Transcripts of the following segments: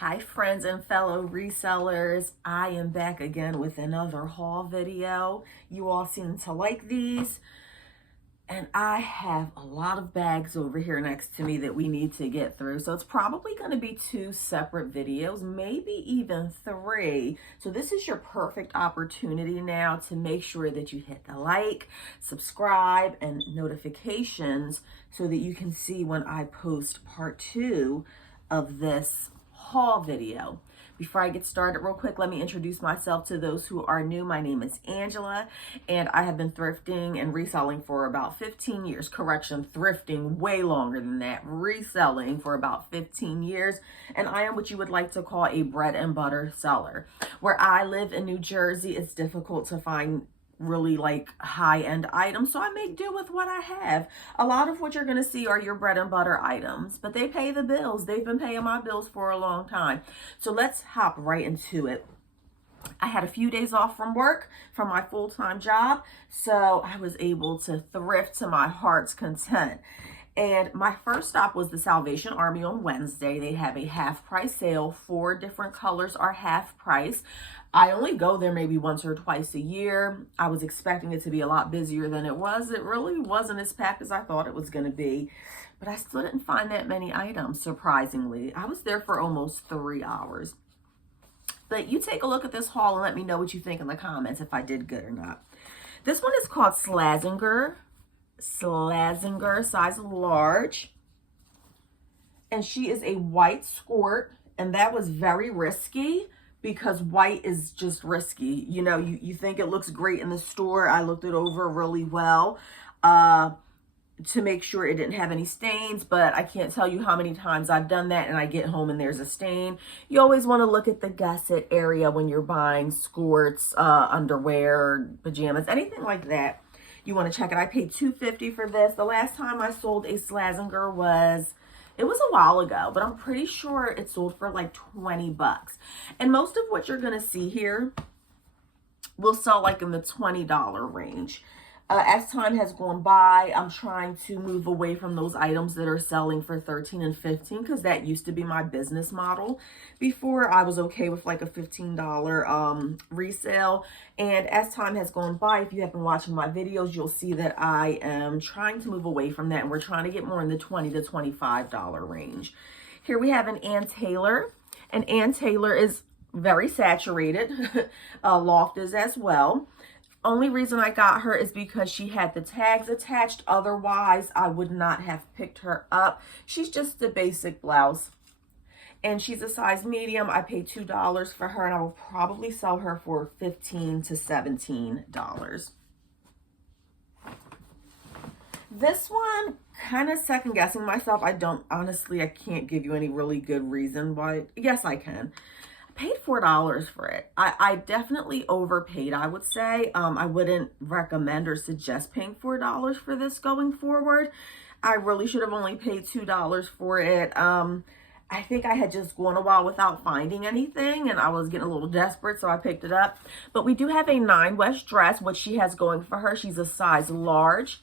Hi friends and fellow resellers, I am back again with another haul video. You all seem to like these, and I have a lot of bags over here next to me that we need to get through. So it's probably going to be 2 separate videos, maybe even 3. So this is your perfect opportunity now to make sure that you hit the like, subscribe, and notifications so that you can see when I post part 2 of this haul video. Before I get started real quick, let me introduce myself to those who are new. My name is Angela, and I have been thrifting and reselling for about 15 years. Correction, thrifting way longer than that. Reselling for about 15 years, and I am what you would like to call a bread and butter seller. Where I live in New Jersey, it's difficult to find really like high-end items, so I make do with what I have. A lot of what you're going to see are your bread and butter items, but they pay the bills. They've been paying my bills for a long time. So let's hop right into it. I had a few days off from work, from my full-time job, so I was able to thrift to my heart's content. And my first stop was the Salvation Army on Wednesday. They have a half price sale. 4 different colors are half price. I only go there maybe once or twice a year. I was expecting it to be a lot busier than it was. It really wasn't as packed as I thought it was going to be. But I still didn't find that many items, surprisingly. I was there for almost 3 hours. But you take a look at this haul and let me know what you think in the comments if I did good or not. This one is called Slazenger, size large. And she is a white skirt, and that was very risky because white is just risky. You know, you think it looks great in the store. I looked it over really well to make sure it didn't have any stains, but I can't tell you how many times I've done that and I get home and there's a stain. You always want to look at the gusset area when you're buying skirts, underwear, pajamas, anything like that. You want to check it. I paid $2.50 for this. The last time I sold a Slazenger it was a while ago, but I'm pretty sure it sold for like 20 bucks. And most of what you're going to see here will sell like in the $20 range. As time has gone by, I'm trying to move away from those items that are selling for $13 and $15 because that used to be my business model. Before, I was okay with like a $15 resale. And as time has gone by, if you have been watching my videos, you'll see that I am trying to move away from that. And we're trying to get more in the $20 to $25 range. Here we have an Ann Taylor. And Ann Taylor is very saturated. Loft is as well. Only reason I got her is because she had the tags attached. Otherwise, I would not have picked her up. She's just a basic blouse. And she's a size medium. I paid $2 for her, and I will probably sell her for $15 to $17. This one, kind of second guessing myself. Honestly, I can't give you any really good reason why. Yes, I can. Paid $4 for it. I definitely overpaid, I would say. I wouldn't recommend or suggest paying $4 for this going forward. I really should have only paid $2 for it. I think I had just gone a while without finding anything, and I was getting a little desperate, so I picked it up. But we do have a 9 West dress, which she has going for her. She's a size large.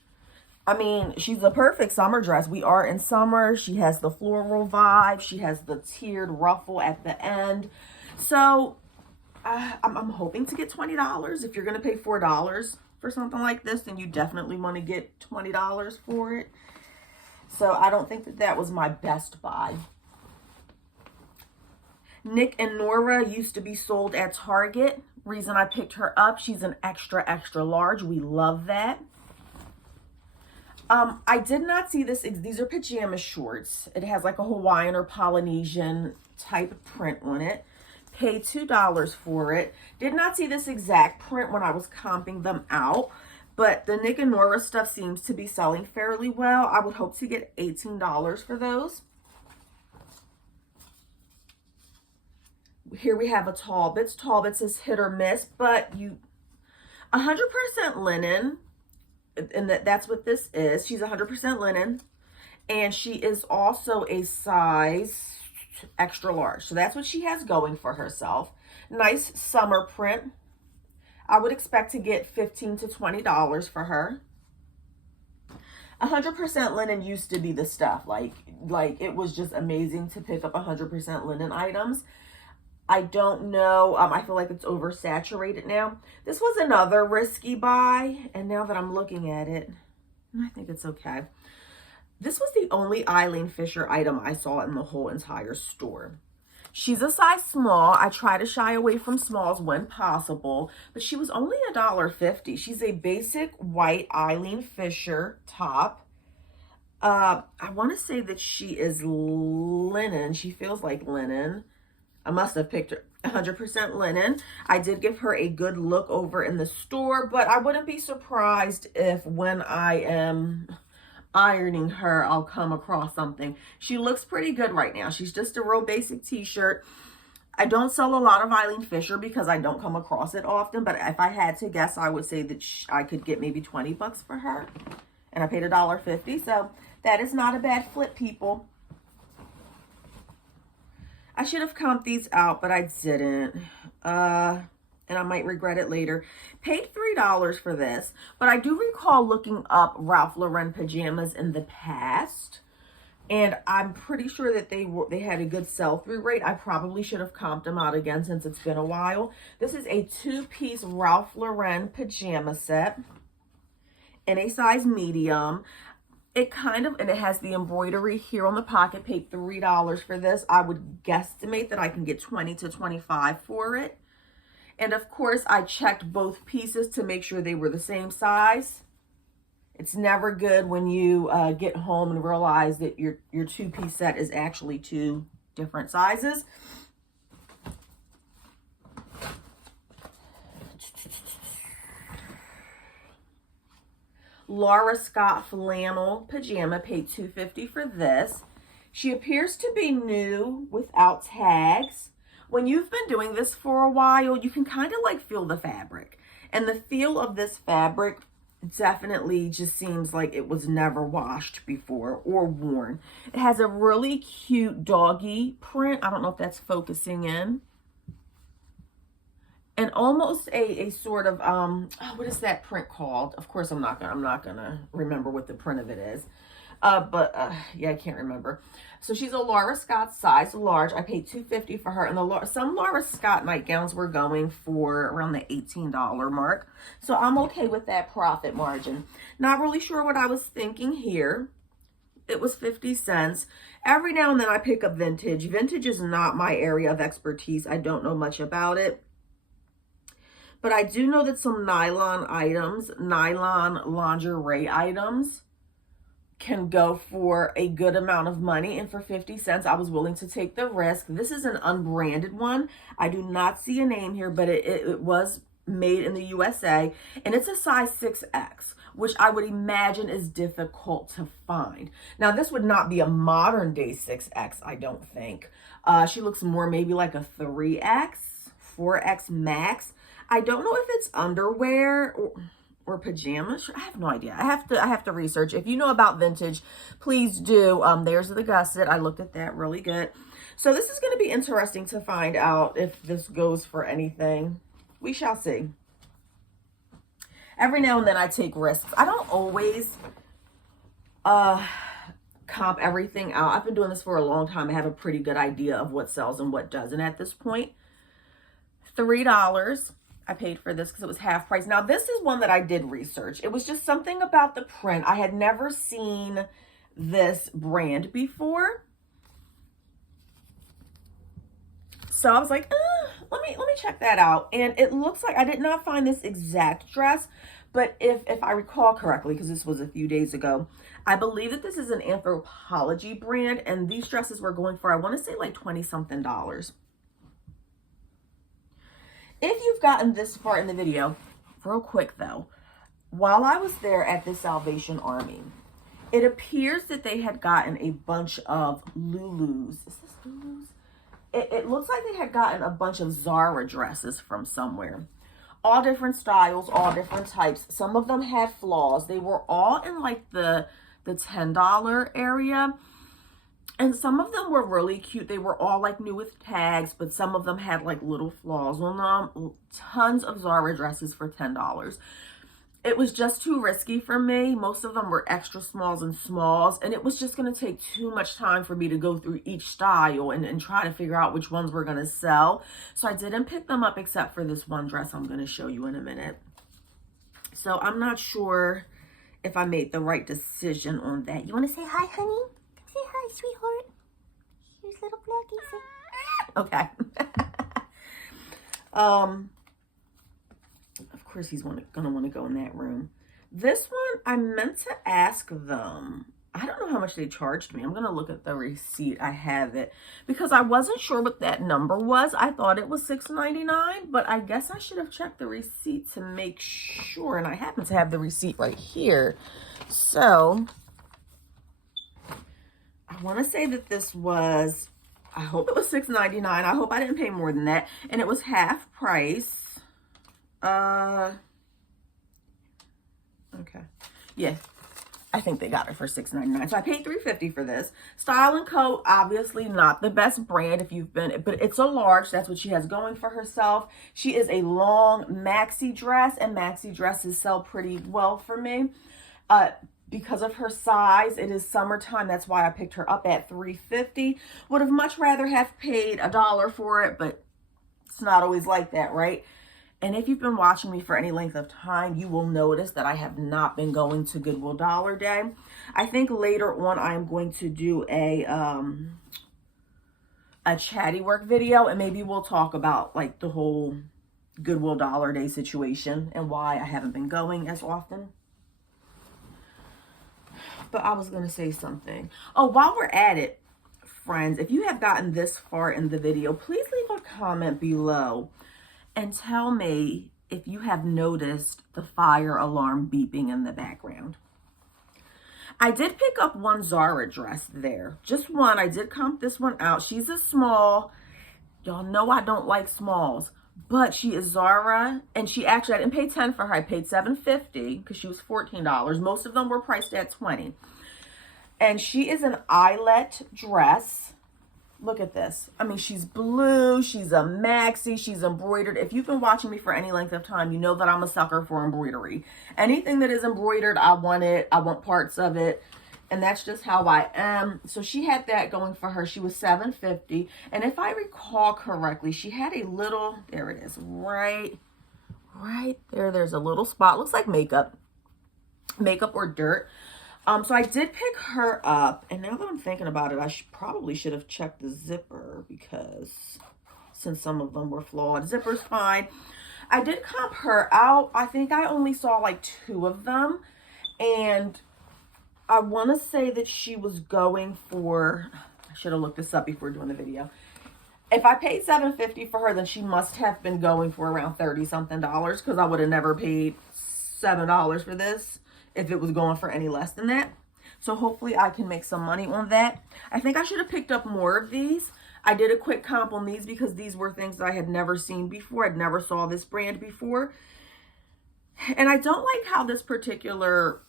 I mean, she's a perfect summer dress. We are in summer. She has the floral vibe. She has the tiered ruffle at the end. So I'm hoping to get $20. If you're going to pay $4 for something like this, then you definitely want to get $20 for it. So I don't think that that was my best buy. Nick and Nora used to be sold at Target. Reason I picked her up, she's an extra large. We love that. I did not see this. These are pajama shorts. It has like a Hawaiian or Polynesian type print on it. Paid $2 for it. Did not see this exact print when I was comping them out, but the Nick and Nora stuff seems to be selling fairly well. I would hope to get $18 for those. Here we have a Talbots. Talbots is hit or miss, but 100% linen, and that's what this is. She's 100% linen, and she is also a size extra large. So that's what she has going for herself. Nice summer print. I would expect to get $15 to $20 for her. 100% linen used to be the stuff. Like it was just amazing to pick up 100% linen items. I don't know. I feel like it's oversaturated now. This was another risky buy, and now that I'm looking at it, I think it's okay. This was the only Eileen Fisher item I saw in the whole entire store. She's a size small. I try to shy away from smalls when possible, but she was only $1.50. She's a basic white Eileen Fisher top. I want to say that she is linen. She feels like linen. I must have picked her 100% linen. I did give her a good look over in the store, but I wouldn't be surprised if when I am ironing her, I'll come across something. She looks pretty good right now. She's just a real basic t-shirt. I don't sell a lot of Eileen Fisher because I don't come across it often, but if I had to guess, I would say that I could get maybe 20 bucks for her, and I paid $1.50, so that is not a bad flip, people. I should have comped these out, but I didn't. And I might regret it later. Paid $3 for this, but I do recall looking up Ralph Lauren pajamas in the past, and I'm pretty sure that they had a good sell-through rate. I probably should have comped them out again since it's been a while. This is a 2-piece Ralph Lauren pajama set in a size medium. It and it has the embroidery here on the pocket. Paid $3 for this. I would guesstimate that I can get 20 to 25 for it. And of course, I checked both pieces to make sure they were the same size. It's never good when you get home and realize that your 2-piece set is actually 2 different sizes. Laura Scott flannel pajama, paid $2.50 for this. She appears to be new without tags. When you've been doing this for a while, you can kind of like feel the fabric. And the feel of this fabric definitely just seems like it was never washed before or worn. It has a really cute doggy print. I don't know if that's focusing in. And almost a sort of, what is that print called? Of course, I'm not gonna remember what the print of it is. Yeah, I can't remember. So she's a Laura Scott size large. I paid $2.50 for her. And some Laura Scott nightgowns were going for around the $18 mark. So I'm okay with that profit margin. Not really sure what I was thinking here. It was 50 cents. Every now and then I pick up vintage. Vintage is not my area of expertise. I don't know much about it. But I do know that some nylon items, nylon lingerie items, can go for a good amount of money. And for 50 cents, I was willing to take the risk. This is an unbranded one. I do not see a name here, but it was made in the USA. And it's a size 6X, which I would imagine is difficult to find. Now, this would not be a modern day 6X, I don't think. She looks more maybe like a 3X, 4X max. I don't know if it's underwear or pajamas. I have no idea. I have to research. If you know about vintage, please do. There's the gusset. I looked at that really good. So this is going to be interesting to find out if this goes for anything. We shall see. Every now and then I take risks. I don't always comp everything out. I've been doing this for a long time. I have a pretty good idea of what sells and what doesn't at this point. $3 I paid for this because it was half price. Now, this is one that I did research. It was just something about the print. I had never seen this brand before. So I was like, let me check that out. And it looks like I did not find this exact dress, but if I recall correctly, because this was a few days ago, I believe that this is an Anthropologie brand, and these dresses were going for, I want to say like 20-something dollars. If you've gotten this far in the video, real quick though, while I was there at the Salvation Army, it appears that they had gotten a bunch of Lulus. Is this Lulus? It looks like they had gotten a bunch of Zara dresses from somewhere. All different styles, all different types. Some of them had flaws. They were all in like the $10 area. And some of them were really cute. They were all like new with tags, but some of them had like little flaws on them. Tons of Zara dresses for $10. it was just too risky for me. Most of them were extra smalls and smalls, and it was just going to take too much time for me to go through each style and try to figure out which ones were going to sell. So I didn't pick them up except for this one dress I'm going to show you in a minute. So I'm not sure if I made the right decision on that. You want to say hi, honey? Say hi, sweetheart. Here's little Blackie. Okay. Of course he's gonna want to go in that room. This one, I meant to ask them. I don't know how much they charged me. I'm gonna look at the receipt. I have it because I wasn't sure what that number was. I thought it was $6.99, but I guess I should have checked the receipt to make sure. And I happen to have the receipt right here. So I want to say that this was, I hope it was $6.99. I hope I didn't pay more than that. And it was half price. Okay. Yeah. I think they got it for $6.99. So I paid $3.50 for this. Style & Co, obviously not the best brand if you've been, but it's a large. That's what she has going for herself. She is a long maxi dress, and maxi dresses sell pretty well for me. Because of her size, it is summertime. That's why I picked her up at $3.50. Would have much rather have paid $1 for it, but it's not always like that, right? And if you've been watching me for any length of time, you will notice that I have not been going to Goodwill Dollar Day. I think later on I'm going to do a chatty work video, and maybe we'll talk about like the whole Goodwill Dollar Day situation and why I haven't been going as often. But I was going to say something. Oh, while we're at it, friends, if you have gotten this far in the video, please leave a comment below and tell me if you have noticed the fire alarm beeping in the background. I did pick up one Zara dress there. Just one. I did comp this one out. She's a small. Y'all know I don't like smalls. But she is Zara. And she actually, I didn't pay $10 for her. I paid $7.50 because she was $14. Most of them were priced at $20. And she is an eyelet dress. Look at this. I mean, she's blue. She's a maxi. She's embroidered. If you've been watching me for any length of time, you know that I'm a sucker for embroidery. Anything that is embroidered, I want it. I want parts of it. And that's just how I am. So she had that going for her. She was $7.50. And if I recall correctly, she had a little, there it is, right there. There's a little spot. Looks like makeup or dirt. So I did pick her up, and now that I'm thinking about it, I probably should have checked the zipper because since some of them were flawed, zipper's fine. I did comp her out. I think I only saw like 2 of them, and I want to say that she was going for, I should have looked this up before doing the video. If I paid $7.50 for her, then she must have been going for around $30-something because I would have never paid $7 for this if it was going for any less than that. So hopefully I can make some money on that. I think I should have picked up more of these. I did a quick comp on these because these were things that I had never seen before. I'd never saw this brand before. And I don't like how this particular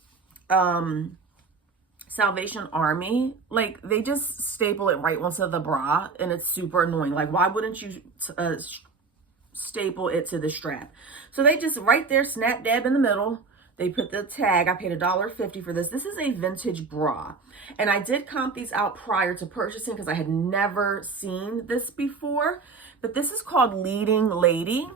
Salvation Army, like they just staple it right onto the bra, and it's super annoying. Like, why wouldn't you staple it to the strap? So they just right there, snap dab in the middle. They put the tag. I paid $1.50 for this. This is a vintage bra. And I did comp these out prior to purchasing because I had never seen this before. But this is called Leading Lady.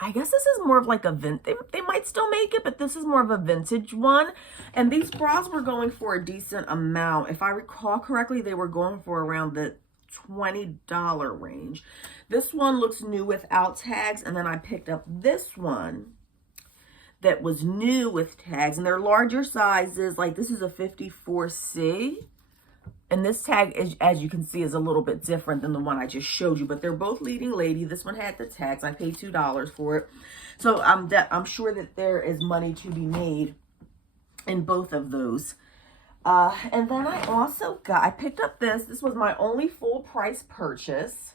I guess this is more of like a they might still make it, but this is more of a vintage one. And these bras were going for a decent amount. If I recall correctly, they were going for around the $20 range. This one looks new without tags. And then I picked up this one that was new with tags, and they're larger sizes. Like this is a 54C, and this tag is, as you can see, is a little bit different than the one I just showed you, but they're both Leading Lady. This one had the tags. I paid $2 for it. So I'm sure that there is money to be made in both of those. And then I picked up this. This was my only full price purchase.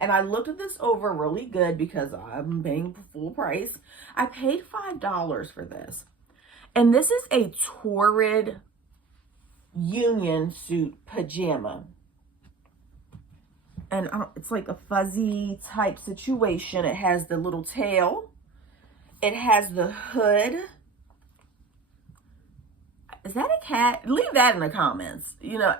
And I looked at this over really good because I'm paying full price. I paid $5 for this. And this is a Torrid union suit pajama. And it's like a fuzzy type situation. It has the little tail. It has the hood. Is that a cat? Leave that in the comments. You know,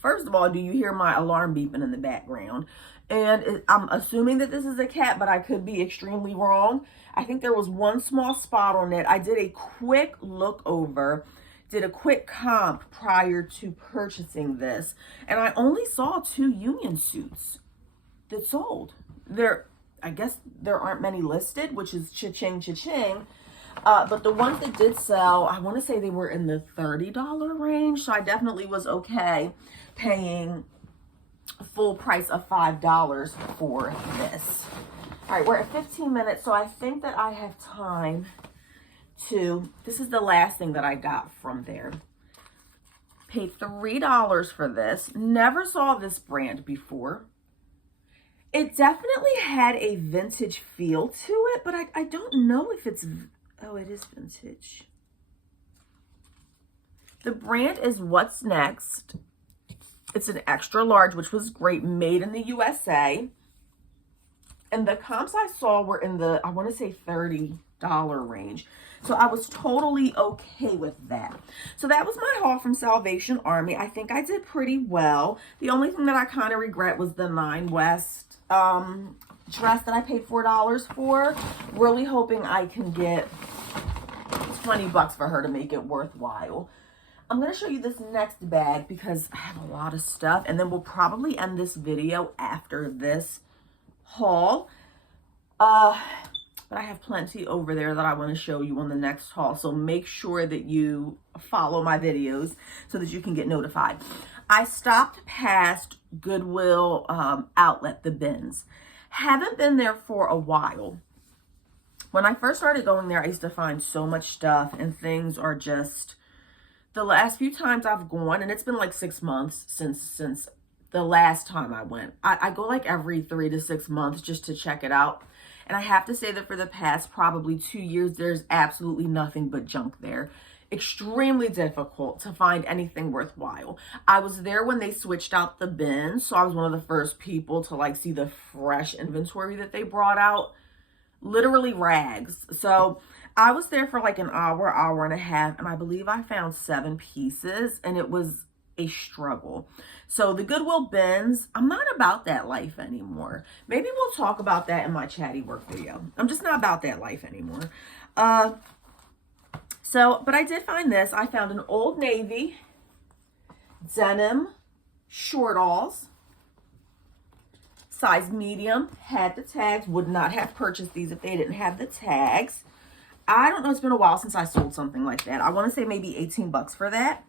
first of all, do you hear my alarm beeping in the background? And I'm assuming that this is a cat, but I could be extremely wrong. I think there was one small spot on it. I did a quick look over, did a quick comp prior to purchasing this, and I only saw 2 union suits that sold. I guess there aren't many listed, which is cha-ching, cha-ching. But the ones that did sell, I want to say they were in the $30 range. So I definitely was okay paying full price of $5 for this. All right, we're at 15 minutes. So I think that I have time to, this is the last thing that I got from there. Paid $3 for this. Never saw this brand before. It definitely had a vintage feel to it, but I don't know if it's, oh, it is vintage. The brand is What's Next. It's an extra large, which was great, made in the USA. And the comps I saw were in the, I want to say $30 range. So I was totally okay with that. So that was my haul from Salvation Army. I think I did pretty well. The only thing that I kind of regret was the 9 West dress that I paid $4 for. Really hoping I can get 20 bucks for her to make it worthwhile. I'm going to show you this next bag because I have a lot of stuff, and then we'll probably end this video after this haul. But I have plenty over there that I want to show you on the next haul. So make sure that you follow my videos so that you can get notified. I stopped past Goodwill outlet, the bins. Haven't been there for a while. When I first started going there, I used to find so much stuff, and things are just, the last few times I've gone, and it's been like 6 months since the last time I went. I go like every 3 to 6 months just to check it out. And I have to say that for the past probably 2 years, there's absolutely nothing but junk there. Extremely difficult to find anything worthwhile. I was there when they switched out the bins, so I was one of the first people to like see the fresh inventory that they brought out. Literally rags. So I was there for like an hour, hour and a half, and I believe I found 7 pieces, and it was a struggle. So the Goodwill bins, I'm not about that life anymore. Maybe we'll talk about that in my chatty work video. I'm just not about that life anymore. But I did find this. I found an Old Navy denim short-alls, size medium, had the tags. Would not have purchased these if they didn't have the tags. I don't know, it's been a while since I sold something like that. I want to say maybe 18 bucks for that.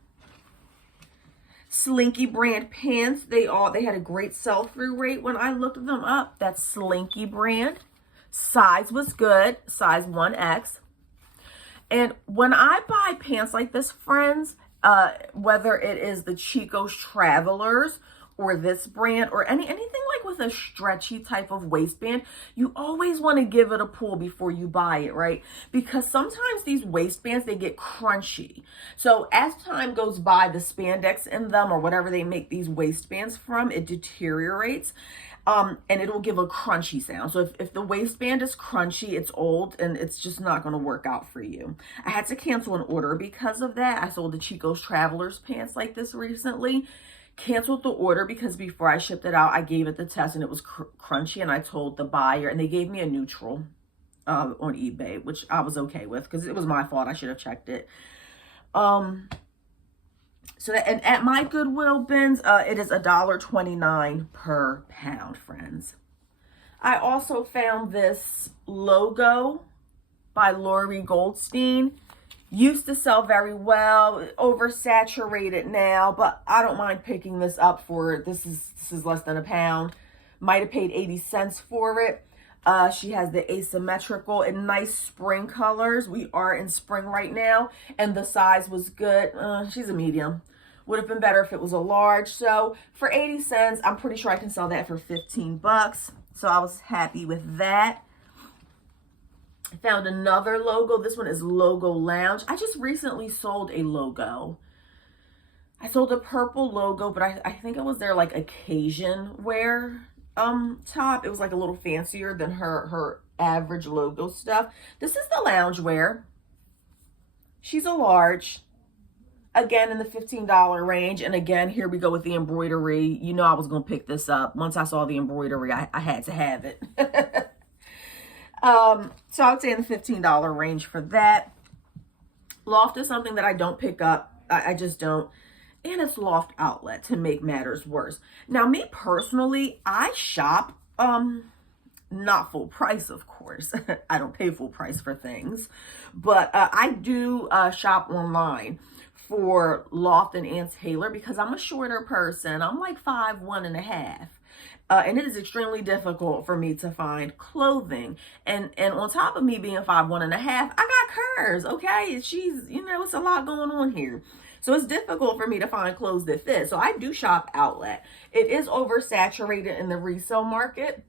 Slinky brand pants. They had a great sell-through rate when I looked them up. That's Slinky brand. Size was good, size 1X. And when I buy pants like this, friends, whether it is the Chico's Travelers or this brand or anything like with a stretchy type of waistband, you always want to give it a pull before you buy it, right? Because sometimes these waistbands, they get crunchy. So as time goes by, the spandex in them or whatever they make these waistbands from, it deteriorates. And it'll give a crunchy sound. So if the waistband is crunchy, it's old, and it's just not going to work out for you. I had to cancel an order because of that. I sold the Chico's Travelers pants like this recently. Canceled the order because before I shipped it out, I gave it the test and it was crunchy, and I told the buyer, and they gave me a neutral on eBay, which I was okay with because it was my fault. I should have checked it. And at my Goodwill bins, it is $1.29 per pound, friends. I also found this logo by Lori Goldstein. Used to sell very well, oversaturated now, but I don't mind picking this up for it. This is less than a pound. Might have paid 80 cents for it. She has the asymmetrical and nice spring colors. We are in spring right now, and the size was good. She's a medium. Would have been better if it was a large. So for 80 cents, I'm pretty sure I can sell that for 15 bucks. So I was happy with that. I found another logo. This one is Logo Lounge. I just recently sold a logo. I sold a purple logo, but I think it was their like occasion wear top. It was like a little fancier than her average logo stuff. This is the lounge wear. She's a large. again in the $15 range. And again, here we go with the embroidery. You know I was going to pick this up. Once I saw the embroidery, I had to have it. So I would say in the $15 range for that. Loft is something that I don't pick up. I just don't. And it's Loft Outlet, to make matters worse. Now, me personally, I shop, not full price, of course. I don't pay full price for things. But I do shop online for Loft and Ann Taylor because I'm a shorter person. I'm like 5'1½". And it is extremely difficult for me to find clothing. And on top of me being 5'1½", I got curves, okay? She's, you know, it's a lot going on here. So it's difficult for me to find clothes that fit. So I do shop outlet. It is oversaturated in the resale market.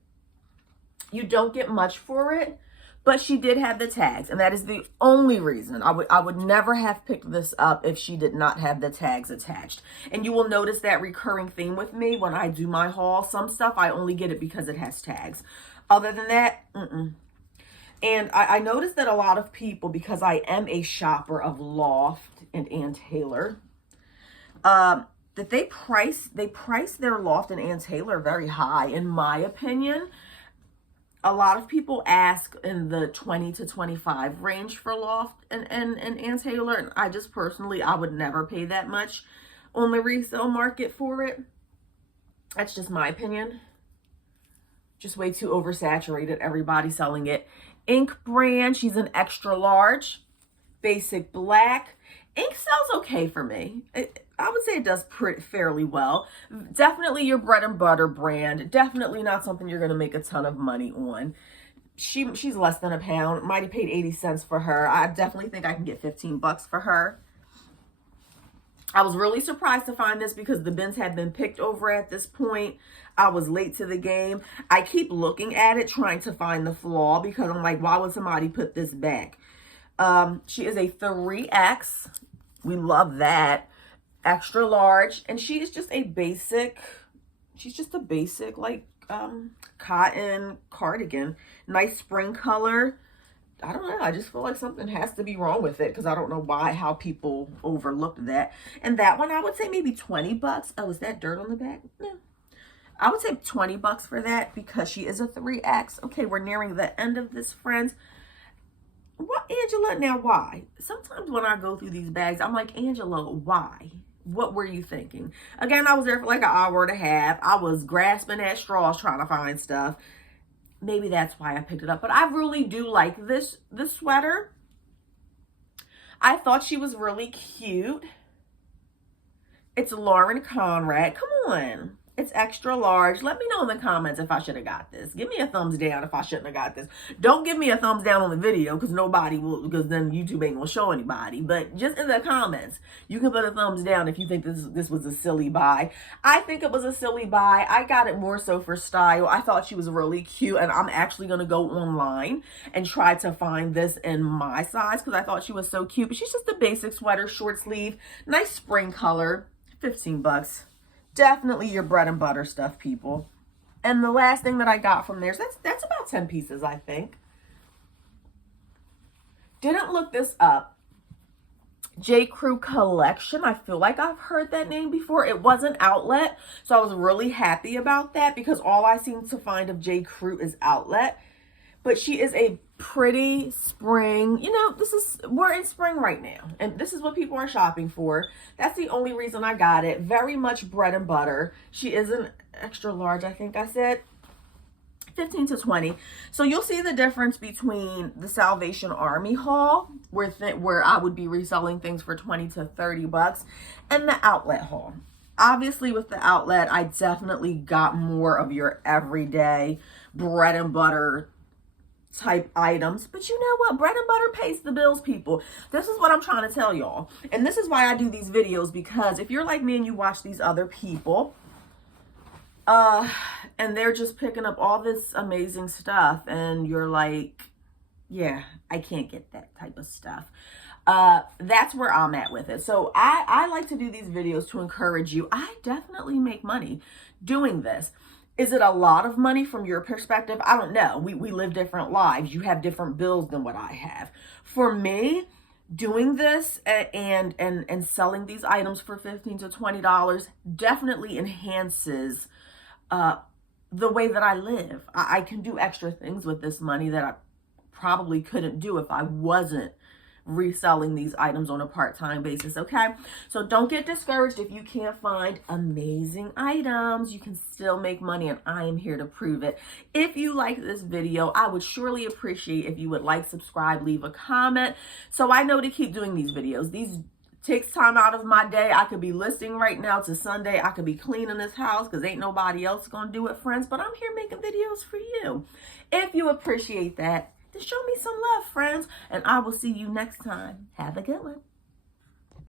You don't get much for it, but she did have the tags, and that is the only reason. I would never have picked this up if she did not have the tags attached. And you will notice that recurring theme with me when I do my haul. Some stuff I only get it because it has tags. Other than that, And I noticed that a lot of people, because I am a shopper of Loft and Ann Taylor, that they price their Loft and Ann Taylor very high, in my opinion. A lot of people ask in the 20 to 25 range for Loft and Ann Taylor. And I just personally, I would never pay that much on the resale market for it. That's just my opinion. Just way too oversaturated. Everybody selling it. Ink brand, she's an extra large. Basic black. Ink sells okay for me. I would say it does fairly well. Definitely your bread and butter brand. Definitely not something you're going to make a ton of money on. She's less than a pound. Might have paid 80 cents for her. I definitely think I can get 15 bucks for her. I was really surprised to find this because the bins had been picked over at this point. I was late to the game. I keep looking at it, trying to find the flaw because I'm like, why would somebody put this back? She is a 3X. We love that. Extra large. And she is just a basic, like, cotton cardigan. Nice spring color. I don't know. I just feel like something has to be wrong with it because I don't know how people overlooked that. And that one, I would say maybe 20 bucks. Oh, is that dirt on the back? No. I would say 20 bucks for that because she is a 3X. Okay, we're nearing the end of this, friends. What, Angela? Now, why? Sometimes when I go through these bags, I'm like, Angela, why? What were you thinking? Again, I was there for like an hour and a half. I was grasping at straws trying to find stuff. Maybe that's why I picked it up. But I really do like this sweater. I thought she was really cute. It's Lauren Conrad. Come on. It's extra large. Let me know in the comments if I should have got this. Give me a thumbs down if I shouldn't have got this. Don't give me a thumbs down on the video because nobody will, because then YouTube ain't gonna show anybody. But just in the comments, you can put a thumbs down if you think this was a silly buy. I think it was a silly buy. I got it more so for style. I thought she was really cute, and I'm actually gonna go online and try to find this in my size because I thought she was so cute. But she's just a basic sweater, short sleeve, nice spring color, 15 bucks. Definitely your bread and butter stuff, people. And the last thing that I got from there, that's about 10 pieces, I think. Didn't look this up. J. Crew Collection. I feel like I've heard that name before. It was an outlet, so I was really happy about that because all I seem to find of J. Crew is outlet. But she is a pretty spring, you know, we're in spring right now. And this is what people are shopping for. That's the only reason I got it. Very much bread and butter. She is an extra large, I think I said. 15 to 20. So you'll see the difference between the Salvation Army haul, where I would be reselling things for 20 to 30 bucks, and the outlet haul. Obviously, with the outlet, I definitely got more of your everyday bread and butter type items. But you know what? Bread and butter pays the bills, people. This is what I'm trying to tell y'all. And this is why I do these videos, because if you're like me and you watch these other people, and they're just picking up all this amazing stuff, and you're like, yeah, I can't get that type of stuff. That's where I'm at with it. So I like to do these videos to encourage you. I definitely make money doing this. Is it a lot of money from your perspective? I don't know. We live different lives. You have different bills than what I have. For me, doing this and selling these items for $15 to $20 definitely enhances the way that I live. I can do extra things with this money that I probably couldn't do if I wasn't reselling these items on a part-time basis. Okay, so don't get discouraged if you can't find amazing items. You can still make money, and I am here to prove it. If you like this video, I would surely appreciate if you would like, subscribe, leave a comment, so I know to keep doing these videos. These takes time out of my day. I could be listing right now to Sunday. I could be cleaning this house because ain't nobody else gonna do it, friends, but I'm here making videos for you. If you appreciate that, to show me some love, friends, and I will see you next time. Have a good one.